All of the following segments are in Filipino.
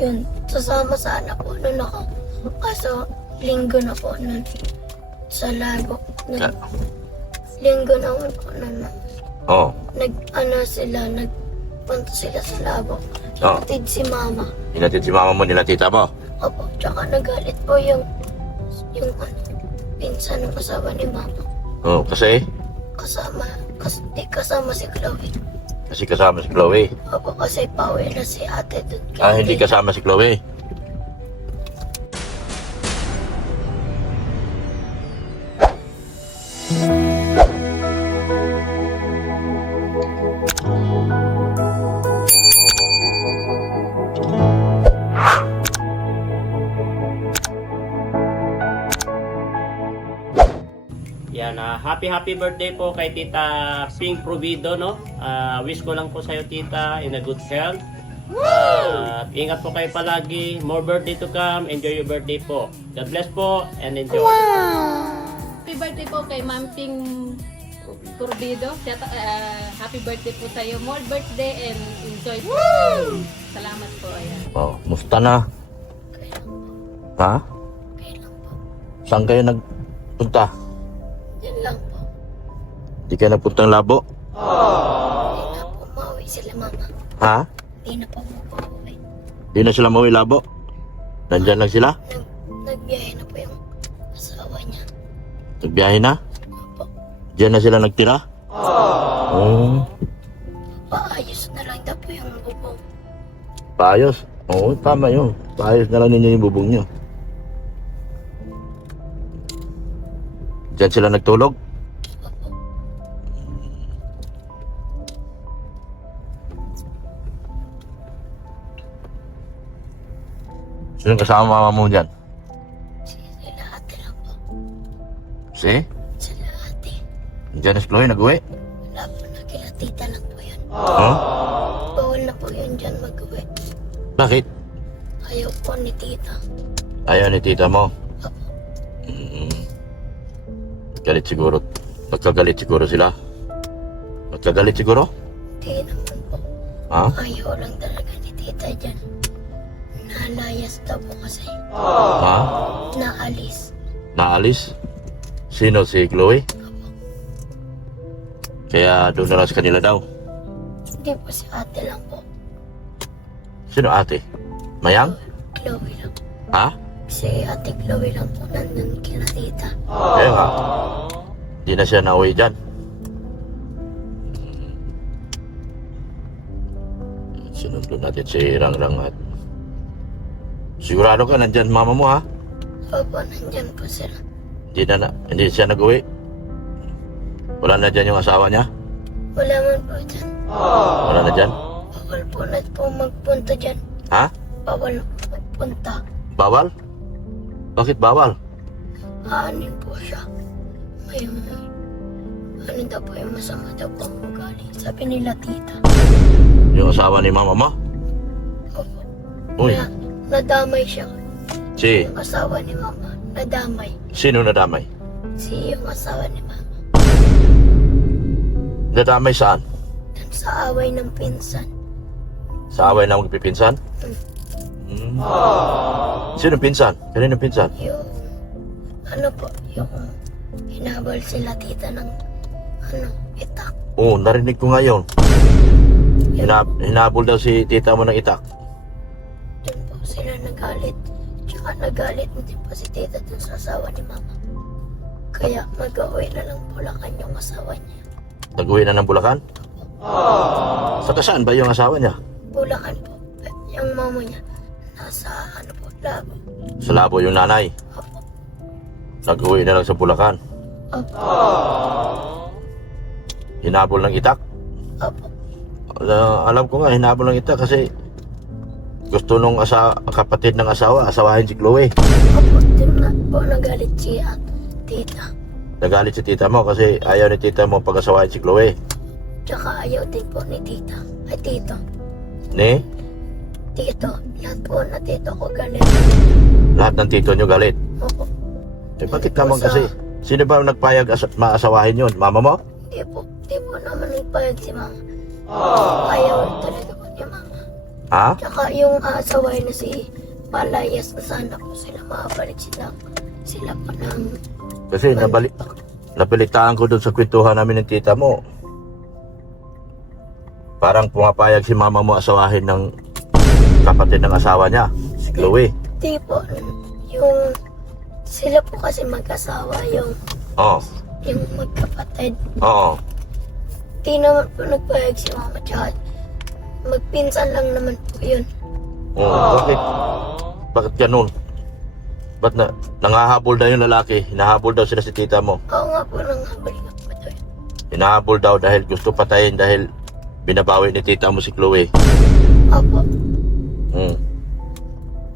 Yun, sasama sana po nun ako. Kaso, linggo na po nun. Sa lago. Linggo naman po nun. Oo. Nagpunta sila sa lago. Oh. Hatid si mama. Hinatid si mama mo nila tita mo. Opo, tsaka nagalit po yung pinsan ng asawa ni mama. Oo, kasi Di kasama si Chloe. kasama si Chloe. Opo, kasi pauwi na si ate dun. Hindi kasama si Chloe. Yan, happy birthday po kay Tita Pink Provido, no? Wish ko lang po sa'yo, Tita, in a good health. At ingat po kayo palagi. More birthday to come. Enjoy your birthday po. God bless po and enjoy. Happy birthday po kay Ma'am Ping Corbido. Happy birthday po sa iyo. More birthday and enjoy po. Salamat po. Ayan. Oh, musta na? Ha? Saan kayo nagpunta? Yan lang po. Di kayo nagpuntang labo? Hindi na po mauwi sila mama. Ha? Hindi na po mauwi. Di na sila mauwi labo? Nandyan lang sila? Nagbiyahe na po yung asawa niya. Nagbiyahe na? Opo. Diyan na sila nagtira? Oo. Paayos na lang daw po yung bubong. Paayos? Oo, tama yun. Paayos na lang ninyo yung bubong nyo. Diyan sila nagtulog? Opo. Sino kasama mama mo dyan? Sila ate lang po. Si? Sila ate. Diyan na si Chloe nag-uwi? Wala po na kila tita lang po yun. Huh? Bawal na po yun dyan mag-uwi. Bakit? Ayaw po ni tita. Ayaw ni tita mo. Opo. Galit siguro. Magkagalit siguro sila. Magkagalit siguro? Hindi naman po. Ha? Ayaw lang talaga ni tita dyan. Nalayas daw po kasi. Ha? Naalis. Naalis? Sino? Si Chloe? Kaya doon na lang sa kanila daw. Hindi po si ate lang po. Sino ate? Mayang? Chloe lang. Ha? Si ate Chloe lang po nandun kila tita. Kaya nga. Di na siya nauwi dyan. Sinundo natin si Rangrang at sigurado ka nandyan mama mo ha? Opo, nandyan po sila. Hindi siya nag-uwi? Wala na dyan yung asawa niya? Wala man po dyan. Wala na dyan? Bawal po na po magpunta dyan. Ha? Bawal po magpunta. Bawal? Bakit bawal? Aanin po siya. Ano daw po yung masama daw po ang ugali. Sabi nila tita. Yung asawa ni mama mo? Opo. Uy, Nadamay siya. si, Yung asawa ni mama. Nadamay. sino nadamay? Si yung asawa ni mama. Nadamay saan? Dun sa away ng pinsan. Sa away na magpipinsan? Sino pinsan? Kanino pinsan? Yung yung hinabol sila tita ng itak. Oo, narinig ko ngayon. Hinabol daw si tita mo ng itak. Doon po sila nagalit. Tsaka nagalit din po si tita dun sa asawa ni mama. Kaya mag-uwi na lang Bulacan yung asawa niya. Nag-uwi na ng Bulacan? Sa saan ba yung asawa niya? Bulacan po. Yung mama niya nasa Labo. Sa Labo yung nanay. Opo. Nag-uwi na lang sa Bulacan. Opo. Hinabol ng itak? Opo. Alam ko nga, hinabol ng itak kasi gusto nung kapatid ng asawahin si Chloe. Opo. Doon na po nagalit si tita. Nagalit si tita mo kasi ayaw ni tita mo pag-asawahin si Chloe. Tsaka ayaw din po ni tita. Ay tito. Ni? Tito. Lahat po na tito ko galit. Lahat ng tito nyo galit. Opo. Bakit naman kasi? Sino ba nagpayag maasawahin yun? Mama mo? Hindi po naman nagpayag si mama. Ayaw talaga po ni mama. Ha? Tsaka yung aasaway na si Palayas na sana po sila makabalik sila pa ng Kasi nabalitaan ko doon sa kwentuhan namin ng tita mo. Parang pumapayag si mama mo asawahin ng kapatid ng asawa niya, si Chloe. di po. Yung sila po kasi mag-asawa, yung Oo. magkapatid. Oo. Di naman po nagpayag si mama, tsaka magpinsan lang naman po yun. Oo. Bakit ganun? Ba't nangahabol daw yung lalaki? Hinahabol daw sila si tita mo. Oo nga po, nang habalik po ito. Hinahabol daw dahil gusto patayin dahil binabawi ni tita mo si Chloe. Opo.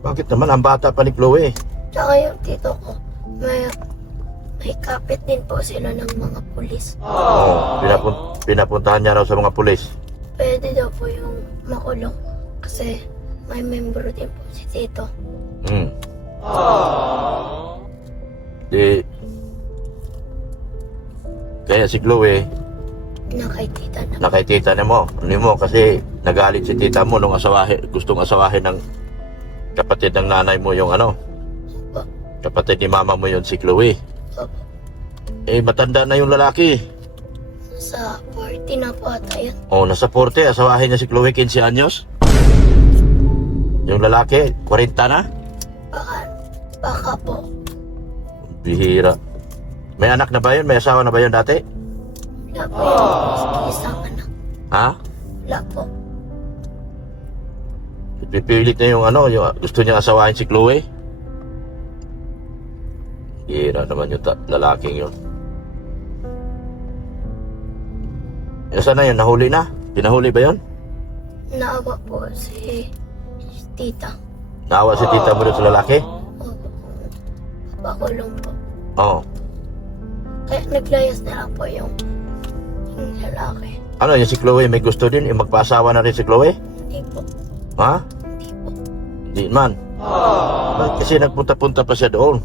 Bakit naman? Ang bata pa ni Chloe. Tsaka yung tito ko, may kapit din po sila ng mga pulis. Oo. Pinapuntahan niya raw sa mga pulis. Pwede daw po yung makulong kasi may membro din po si tito. Di... Kaya si Chloe, Nakay-tita na. nakay-tita niya mo. Ano mo? Kasi nagalit si tita mo nung gustong asawahin ng kapatid ng nanay mo yung ano. Opo. Kapatid ni mama mo yun si Chloe. Opo. Eh, matanda na yung lalaki. Sa 40 na po ata yun. Oh, nasa 40, asawahin niya si Chloe 15 anyos. Yung lalaki, 40 na. Baka po. Bihira. May anak na ba yun? May asawa na ba yun dati? Wala po yung isang anak. Ha? Wala po. Pipilit na yung ano, yung gusto niya asawahin si Chloe. Bihira naman yung lalaking yun. Saan na yun? Nahuli na? Pinahuli ba yun? Naawa po si tita. Naawa si tita mo doon sa lalaki? Opo. Papakulong po. Oo. Kaya naglayas na lang po yung lalaki. Ano, yung si Chloe may gusto din? Yung magpaasawa na rin si Chloe? Hindi po. Ha? Hindi po. Di man. Bakit kasi nagpunta-punta pa siya doon?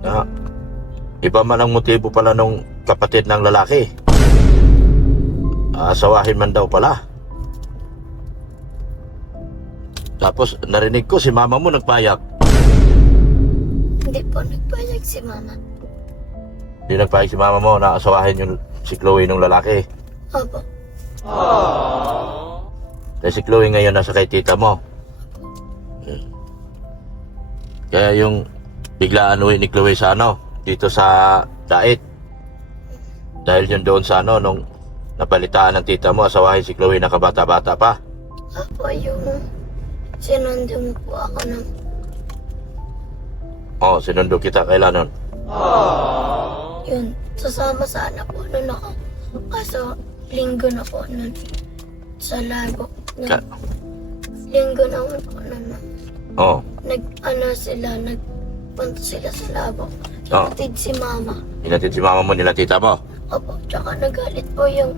Na, iba man ang motibo pala nung kapatid ng lalaki. Asawahin man daw pala. Tapos narinig ko si mama mo nagpayak. Hindi po nagpayag si mama. Hindi nagpayak si mama mo na asawahin yung si Chloe nung lalaki. Opo. Dahil si Chloe ngayon nasa kay tita mo. Kaya yung biglaan uwi ni Chloe sa ano, dito sa Dait. Dahil yun doon sa ano, nung napalitaan ng tita mo, asawahin si Chloe na kabata-bata pa. Opo, yung sinundo mo po ako ng Sinundo kita kailan nun? yun. Sasama sana po nun ako. Kaso, linggo na po nun. Sa lago. Linggo na po nun. Nagpunta sila sa lago. Kapatid si mama. Hinatid si mama mo nila tita mo. Opo, tsaka nagalit po yung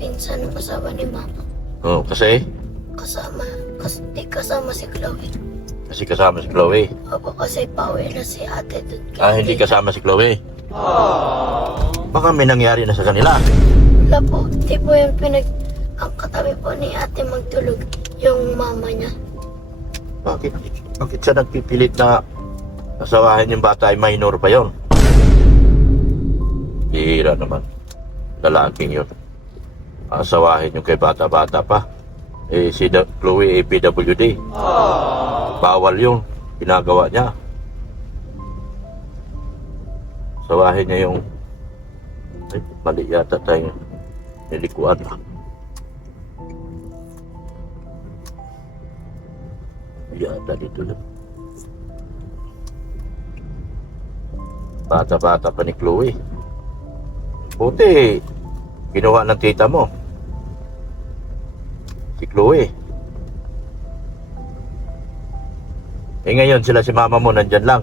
pinsan ng asawa ni mama. Kasi Di kasama si Chloe. kasama si Chloe. Opo, kasi pauwi na si ate dun. Hindi kasama si Chloe. Baka may nangyari na sa kanila. Wala po, di po yung ang katabi po ni ate magtulog, yung mama niya. Bakit siya nagpipilit na asawahin yung bata ay minor pa yon? Bihira naman. Lalaking yun. Asawahin yung kay bata-bata pa. Si Chloe PWD. Bawal yun. Ginagawa niya. Asawahin niya yung mali yata tayong nilikuan. Yata dito lang. Bata-bata pa ni Chloe. Buti, ginawa ng tita mo. Si Chloe. Ngayon sila si mama mo nandyan lang.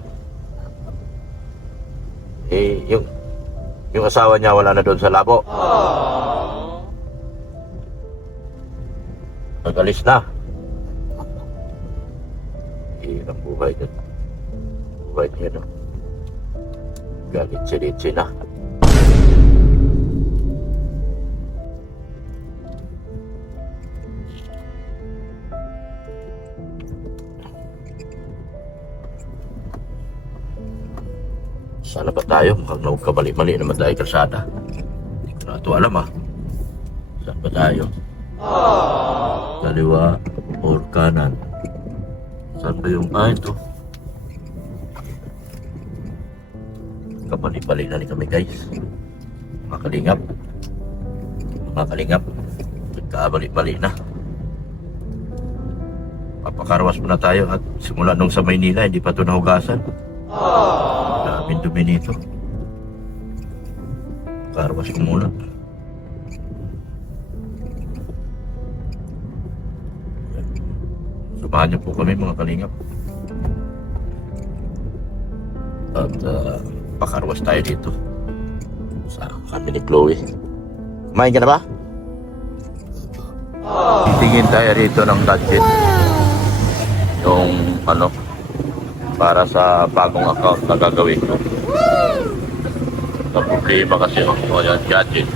Yung asawa niya wala na doon sa labo. Nagalis na. Ang buhay niya. Buhay niya, no? Galit si na. Sana ba tayo? Mukhang nagkabali-mali naman tayo kalsada. Hindi ko na ito alam ah. Saan ba tayo? Kaliwa or kanan? Saan ba yung... ito. Kabali-bali na rin kami guys. Mga kalingap. Nagkabali-bali na. Papakarwas muna tayo at simula nung sa Maynila, hindi pa ito nahugasan. Daming dumi nito. Karwas ko muna. Samahan niyo po kami mga kalingap. At pakarwas tayo dito sa kami ni Chloe. Kumain ka na ba? Titingin tayo rito ng gadget. Yung ano, para sa bagong account na gagawin ko. Ang problema kasi o yan, gadget.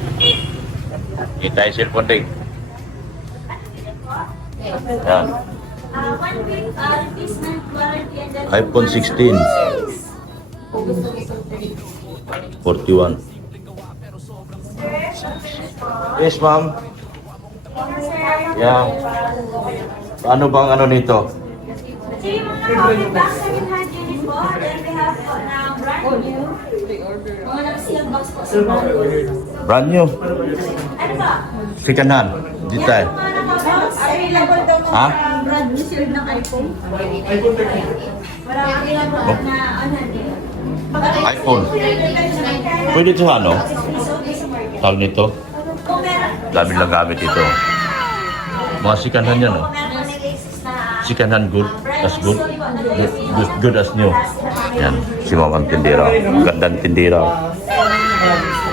Hindi tayo cellphone ring. Yan. iPhone 16 41. Yes, ma'am. Yeah. Ano bang ano nito? Brand new. Second hand. Detail. Ha? Brand new sila ng iPhone. iPhone. Pwede ito ano? Tawag nito? Dami lang gamit ito. Mga second hand yan, no? Second hand good as good. Good as new. Yan, si Mamang Tindera. Gandang Tindera.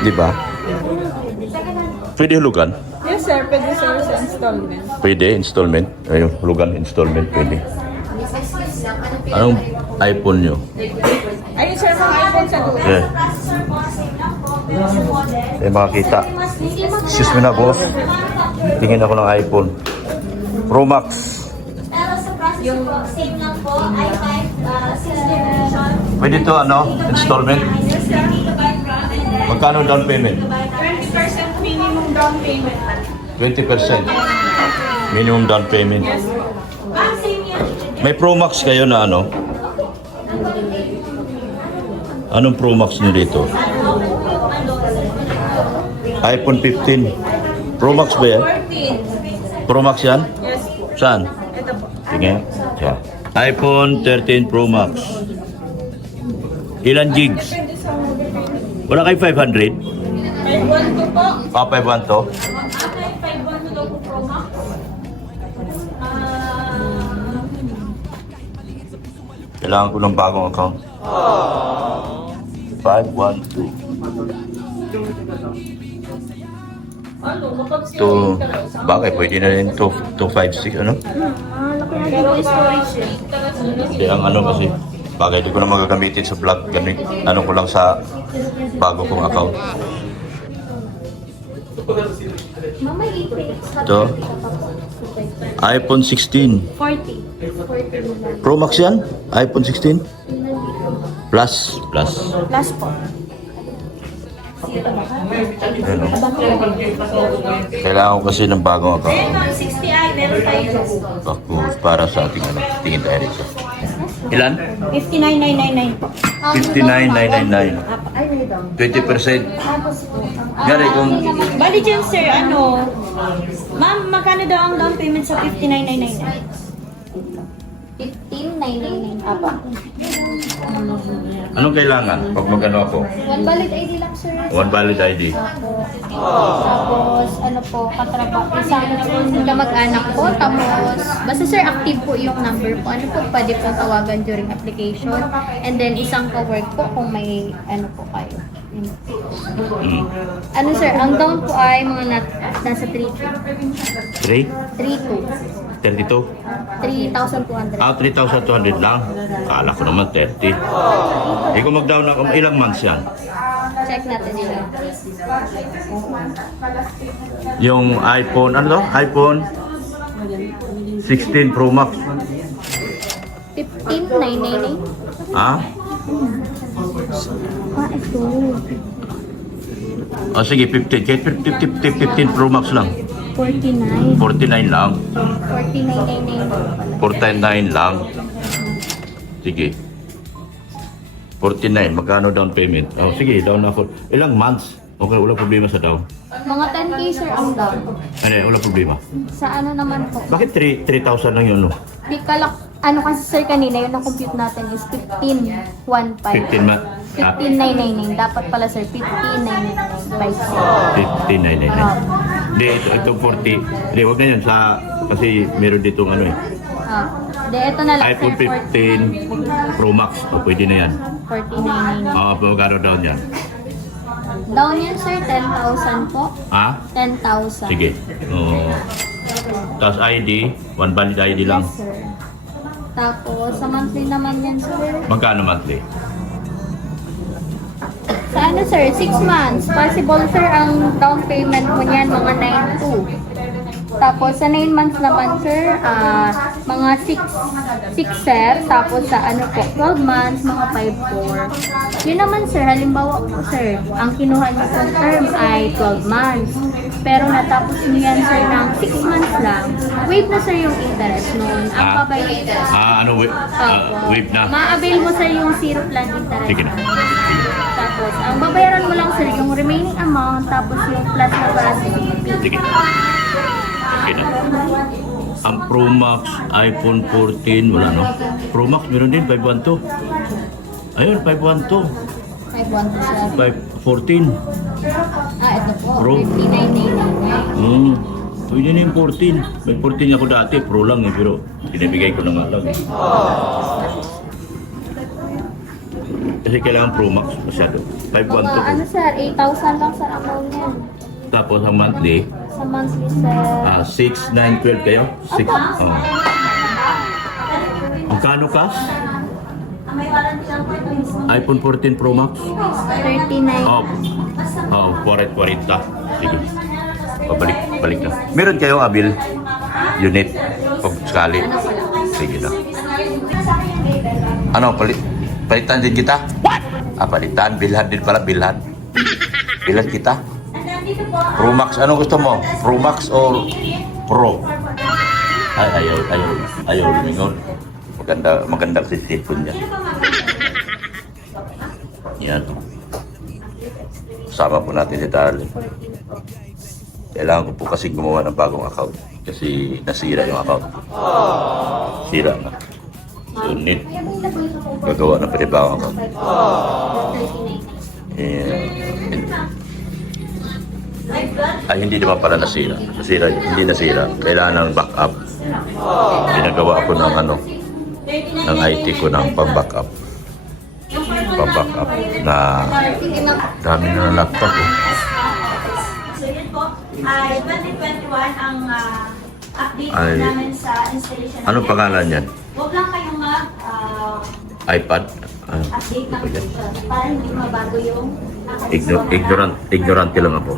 Di ba? Pwede hulugan? Yes sir, pwede sir sa installment. Pwede, installment. Ayun, hulugan, installment, pwede. Anong iPhone nyo? Ayun sir, mga iPhone sa dulo. Yeah. Makakita. Excuse me na, boss. Tingin ako ng iPhone. Pro Max. Pero sa process po, same lang po, i5, 6th generation. Pwede ito, ano? Installment? Yes, 30 RAM and then Magkano down payment? 20% minimum down payment. 20%. Minimum down payment. same yan. May Pro Max kayo na ano? Anong Pro Max nyo dito? iPhone 15. Pro Max ba yan? 14. Pro Max yan? Yes po. Saan? Ito po. Sige. Yeah. iPhone 13 Pro Max. Ilan gigs? Depende sa model. Wala kayo 500? 512 po. 512 to? Okay, 512 daw po Pro Max. Kailangan ko ng bagong account. 512. Ano, makapag To, bagay, pwede na rin 256, ano? Pero storage eh. Hindi, ang ano kasi, bagay, di ko na magagamitin sa vlog. Ganun, ano ko lang sa bago kong account. Ito, iPhone 16. 40. Pro Max yan? iPhone 16? Plus. Plus po. Ano? Kailangan ko kasi ng bagong account. Ayun, 60i, meron tayo dyan. Ako, para sa ating ano, tingin tayo rin siya. Ilan? 59,999 po. 59,999. 20%. Gari kung Bali dyan sir, ano, ma'am, magkano daw ang down payment sa 59,999? 15,999. Apa. anong kailangan pag magano ako? One valid ID lang, sir. One valid ID. Tapos, ano po, katrabaho. Isang kamag-anak po. Tapos, basta sir, active po yung number po. Ano po, pwede po tawagan during application. And then, isang ka-work po kung may, ano po kayo. Yun. Mm. Ano sir, ang down po ay mga nasa 3,200. 3? 3,200. 32? 3,200. 3,200 lang. Kala ko naman 30. Kung mag-down ako, ilang months yan? Check natin sir. Yung iPhone, ano to? iPhone 16 Pro Max. 15,999. Ha? Ito. O sige, 15. Kahit 15 Pro Max lang. 49. 49 lang. 49.99 pala. 49 lang. Sige. 49. Magkano down payment? Oh, sige, down na ako. Ilang months? Okay, wala problema sa down. Mga 10K sir ang down. Ano, wala problema. Sa ano naman po? Bakit 3,000 lang yun, no? Di kalak, ano kasi sir kanina, yung na-compute natin is 15.15. 15 months. 15.999. Dapat pala sir, 15.999. 15,999. Hindi, ito 40. Hindi, wag na yan sa... Kasi meron ditong ano eh. Ito na lang iPhone sir, 15 Pro Max. O, pwede na yan. 49.99. Oo, magkano down yan? Down yan sir, 10,000 po. Ha? 10,000. Sige. Oo. Tapos ID, one valid ID lang. Yes sir. Tapos sa monthly naman yan sir. Magkano monthly? Sa ano sir, 6 months. Possible sir ang down payment mo niyan mga 9.2. Tapos sa 9 months naman sir, mga 6 sir. Tapos sa ano po, 12 months, mga 5.4. Yun naman sir, halimbawa po sir, ang kinuha niyo pong term ay 12 months. Pero natapos niyo yan sir ng 6 months lang, wave na sir yung interest noon. Ang babayaran. Ano, wave na. Ma-avail mo sir yung zero plan interest. Sige na. Tapos, ang babayaran mo lang sir yung remaining amount, tapos yung plus na processing fee. Sige. Okay na. Ang Pro Max, iPhone 14, wala no? Pro Max, meron din, 512. Ayun, 512. 512 sir. 14. Ito po. Pro. 59.99. Pwede na yung 14. May 14 ako dati, Pro lang eh, pero pinabigay ko na nga lang eh. Kasi kailangan Pro Max masyado. 512 Mga ano ko. sir, 8,000 lang sir amount niyan. Tapos ang monthly, Sa monthly sir. 6, 9, 12 kayo? 6. Oh. Ang kano cash? iPhone 14 Pro Max? 39. Oh, 40. Sige. Balik na. Meron kayo abil unit pag sakali. Sige na. Ano, palitan din kita? What? Palitan, bilhan din pala, bilhan. Bilhan kita. Pro Max, ano gusto mo? Pro Max or Pro? Ay, ayaw lumingon. Maganda si cellphone niya. Yan. Sama po natin si Darling. Kailangan ko po kasi gumawa ng bagong account. Kasi nasira yung account. Sira na. So, need gagawa ng panibagong account. Ay, hindi naman pala nasira. Hindi nasira. Kailangan ng backup. Ginagawa ko ng ng IT ko ng pang-backup. Pang-backup na dami na laptop eh. So yun po, ay 2021 ang update Ay, namin sa installation. Anong pangalan yan? Huwag lang kayong iPad? update ng version para hindi mabago yung Ignorante lang ako.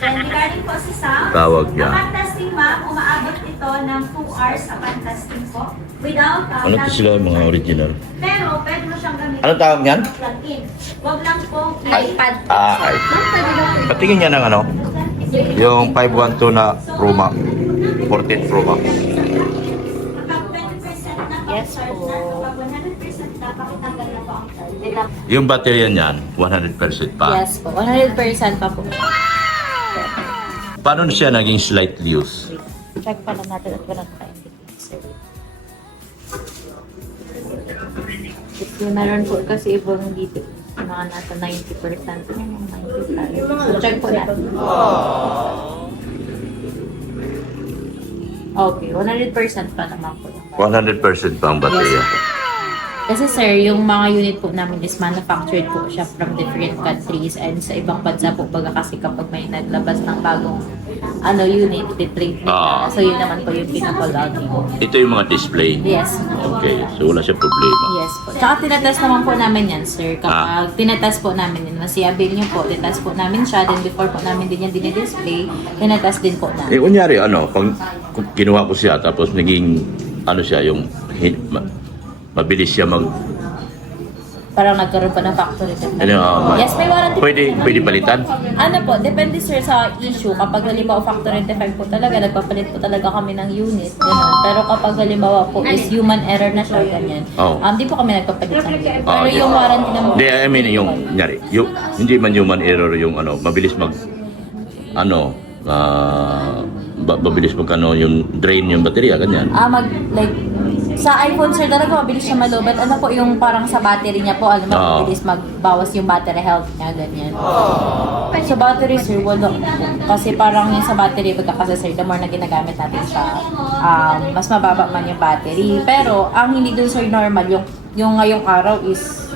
Then regarding po sa sound, Tawag niya. Upon testing ma'am, umaabot ito ng 2 hours upon testing po. Without Ano to sila mga original? Pero pwede mo siyang gamitin. Ano tawag niyan? Plug-in. Huwag lang pong iPad. iPad. Patingin niya ng yung 512 na Pro Max. 14 Pro Max. Kapag 20% na po, Yes charge po. na. Kapag 100% na, pakitanggal na po ang charge. Yung baterya niyan, 100% pa. Yes po, 100% pa po. Paano siya naging slightly used? Check pa lang natin at walang ka-indicate. Meron po kasi ibang dito. Mga nasa 90% na, mga 95%. So check po natin. Okay, 100% pa naman po. 100% pa ang baterya. Kasi sir, yung mga unit po namin is manufactured po siya from different countries and sa ibang bansa po baga kasi kapag may naglabas ng bagong unit, titrade nila. So yun naman po yung pinapag out nila. Ito yung mga display. Yes. Okay, so wala siya problema. Yes po. Tsaka tinatest naman po namin yan, sir. Kapag tinatest po namin yun, masiabil nyo po, tinatest po namin siya, then before po namin din yan dinidisplay, tinatest din po namin. Kunyari, pag kinuha ko siya, tapos naging, siya, yung mabilis siya parang nagkaroon pa ng factory defect. Ano, Yes, may warranty. pwede palitan? Ano po, depende sir sa issue. Kapag halimbawa factory defect po talaga, nagpapalit po talaga kami ng unit. Ganun. Pero kapag halimbawa po is human error na siya, ganyan. Oh. Di po kami nagpapalit ng unit. Oh, Pero yeah. yung warranty naman. Hindi, I mean, yung, nyari, hindi man human error yung ano, mabilis mabilis yung drain yung baterya, ganyan. Sa iPhone sir talaga mabilis siya malubat. Ano po yung parang sa battery niya po, alam mo, Oo. mabilis magbawas yung battery health niya, ganyan. Sa battery sir, wala. Kasi parang yung sa battery, kasi sir, the more na ginagamit natin siya, mas mababa man yung battery. Pero, ang hindi dun sir normal, yung ngayong araw is,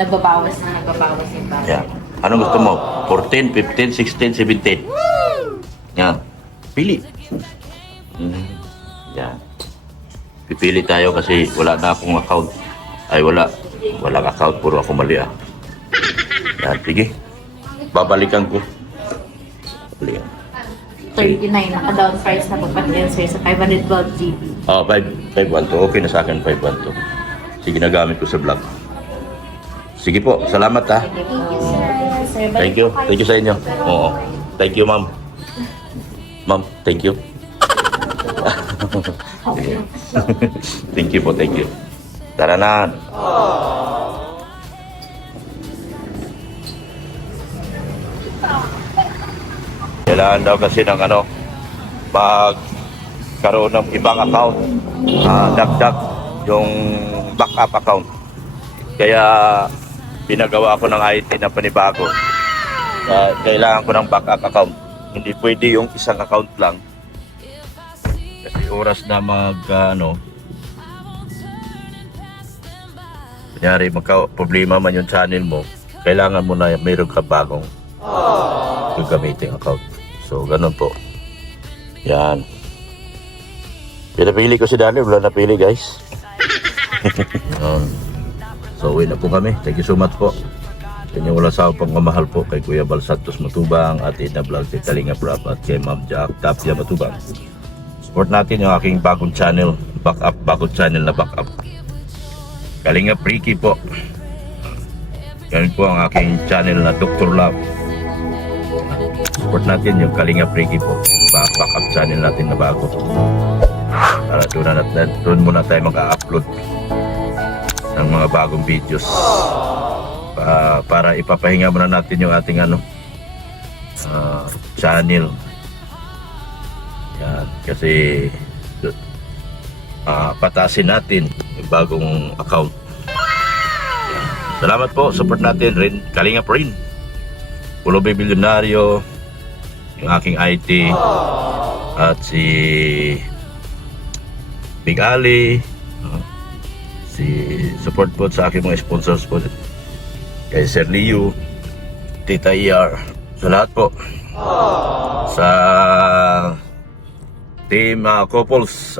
nagbabawas yung battery. Yeah. Anong gusto mo? 14, 15, 16, 17? Yan. Pili. Yan. Pipili tayo kasi wala na akong account. Ay, walang account. Puro ako mali ah. Yan, sige. Babalikan ko. Babalikan. 39, naka-down price na po pati yan sir sa 512 GB. Oh, 512. Okay na sa akin, 512. Sige, nagamit ko sa vlog. Sige po, salamat ha. Sir, Thank you. Thank you sa inyo. Oo. Thank you, ma'am. Ma'am, thank you. Thank you po, thank you. Tara na. Kailangan daw kasi ng magkaroon ng ibang account. Dagdag yung backup account. Kaya pinagawa ko ng IT na panibago. Kailangan ko ng backup account. Hindi pwede yung isang account lang. Kasi oras na kunyari magka-problema man yung channel mo, kailangan mo na mayroon ka bagong gagamitin account. So, ganun po. Yan. Pinapili ko si Daniel, wala napili guys. So, uwi na po kami. Thank you so much po. Kanya wala sa pagmamahal po kay Kuya Bal Santos Matubang at Ina Vlog, kay Kalinga Prab at kay Ma'am Jack Tapia Matubang. Support natin yung aking bagong channel, bagong channel na backup. Kalinga Ricky po. Yan po ang aking channel na Dr. Love. Support natin yung Kalinga Ricky po, backup channel natin na bago. Para doon muna tayo mag-upload ng mga bagong videos. Para ipapahinga muna natin yung ating channel. Yan, kasi patasin natin yung bagong account. Yan. Salamat po, support natin rin Kalinga rin. Pulo Bilyonaryo, yung aking IT, at si Big Ali, si support po sa aking mga sponsors po, kay Sir Leo, Tita ER, sa lahat po. Sa team couples,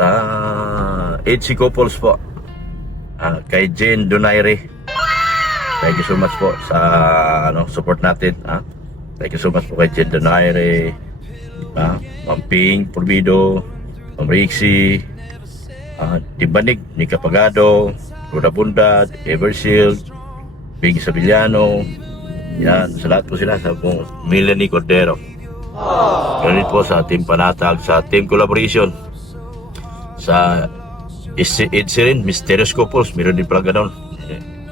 HC couples po, kay Jane Donaire. Thank you so much po sa support natin. Thank you so much po kay Jane Donaire, Ma'am Ping Porbido, Ma'am Rixie, Timbanig, Nika Pagado, Ruda Bundad, Evershield, Big Sabillano. Yan, sa lahat po sila, sa Melanie Cordero. Ganun po sa Team Panatag, sa Team Collaboration, sa EDC rin, Mysterious Couples, meron din pala ganun.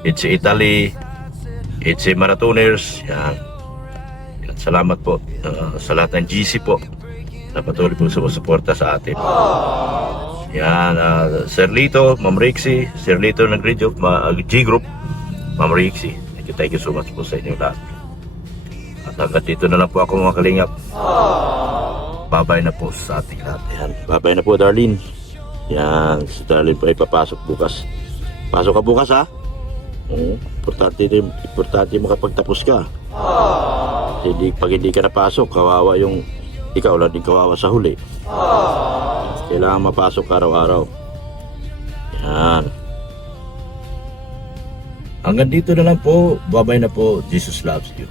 EDC Italy, EDC Marathoners. Yan. Yan, salamat po sa lahat ng GC po na patuloy po sumusuporta sa atin. Yan, Sir Lito, Ma'am Rixie, Sir Lito ng G-Group, Ma'am Rixie. Thank you so much po sa inyo lahat. At hanggang dito na lang po ako mga kalingap. Babay na po sa ating lahat. Yan. Babay na po, Darlene. Yan, si Darlene po ay papasok bukas. Pasok ka bukas ha? Importante makapagtapos ka. Pag hindi ka napasok, kawawa yung ikaw lang din kawawa sa huli. Kailangan mapasok araw-araw. Yan. Hanggang dito na lang po. Babay na po. Jesus loves you.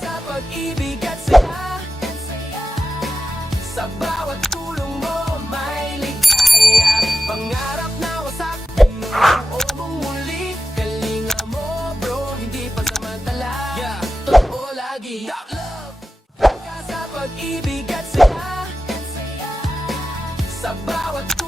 Sa pag-ibig at saya, sa bawat tulong mo may ligaya. Pangarap na wasak, binuo mong muli, kalinga. Sa bawat